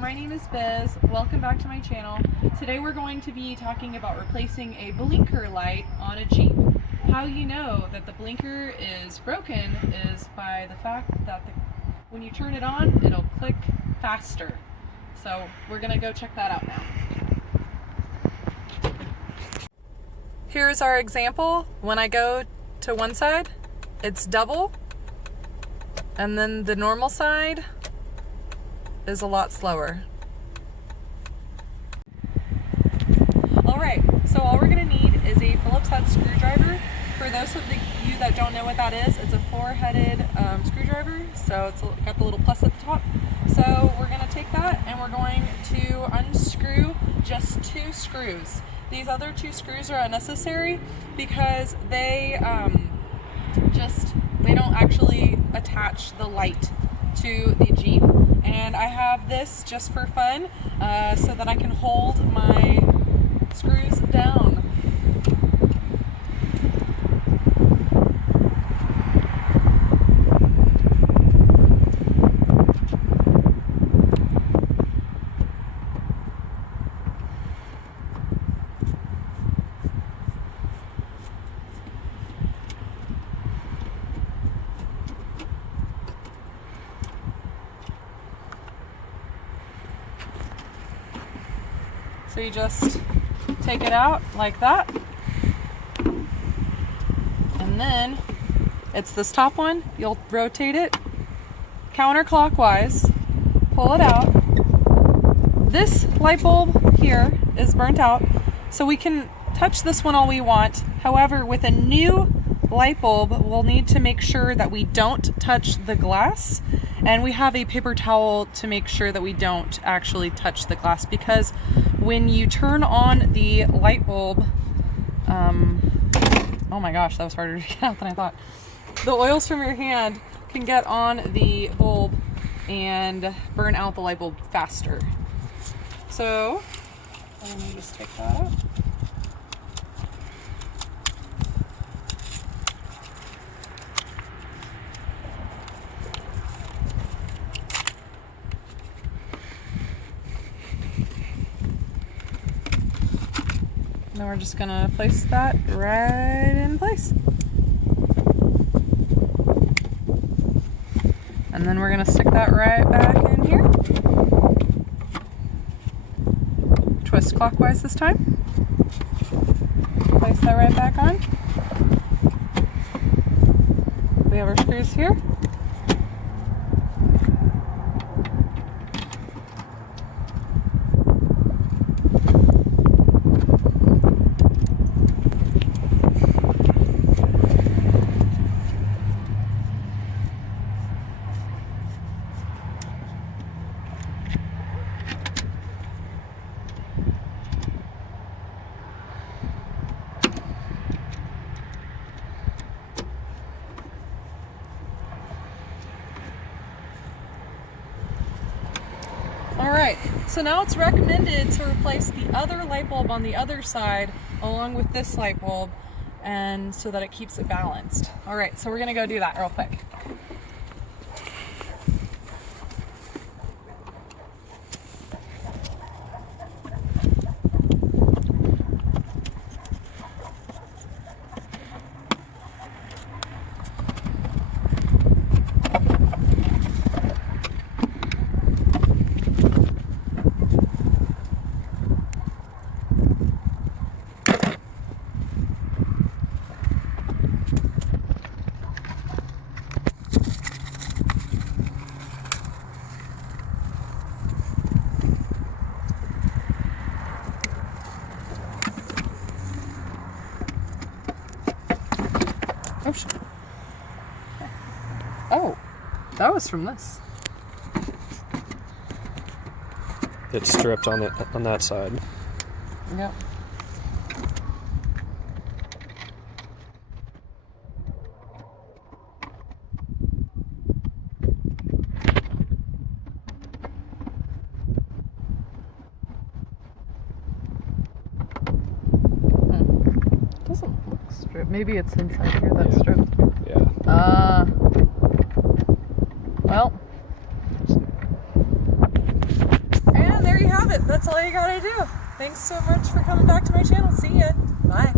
my name is Biz. Welcome back to my channel. Today we're going to be talking about replacing a blinker light on a Jeep. How you know that the blinker is broken is by the fact that when you turn it on, it'll click faster. So we're gonna go check that out now. Here's our example. When I go to one side, it's double, and then the normal side is a lot slower. Alright, so all we're going to need is a Phillips head screwdriver. For those of you that don't know what that is, it's a four-headed screwdriver, so it's got the little plus at the top. So we're going to take that and we're going to unscrew just 2 screws. These other 2 screws are unnecessary because they don't actually attach the light to the Jeep. And I have this just for fun so that I can hold my screws down. So you just take it out like that, and then it's this top one. You'll rotate it counterclockwise, pull it out. This light bulb here is burnt out, so we can touch this one all we want. However, with a new light bulb, we'll need to make sure that we don't touch the glass, and we have a paper towel to make sure that we don't actually touch the glass, because when you turn on the light bulb, oh my gosh, that was harder to get out than I thought. The oils from your hand can get on the bulb and burn out the light bulb faster. So let me just take that out. Then we're just gonna place that right in place. And then we're gonna stick that right back in here. Twist clockwise this time. Place that right back on. We have our screws here. Alright, so now it's recommended to replace the other light bulb on the other side along with this light bulb, and so that it keeps it balanced. Alright, so we're going to go do that real quick. Oh, that was from this. It's stripped on that side. Yep. Doesn't look stripped. Maybe it's inside here that's stripped. Yeah. Well. that's all you gotta do. Thanks so much for coming back to my channel. See ya. Bye.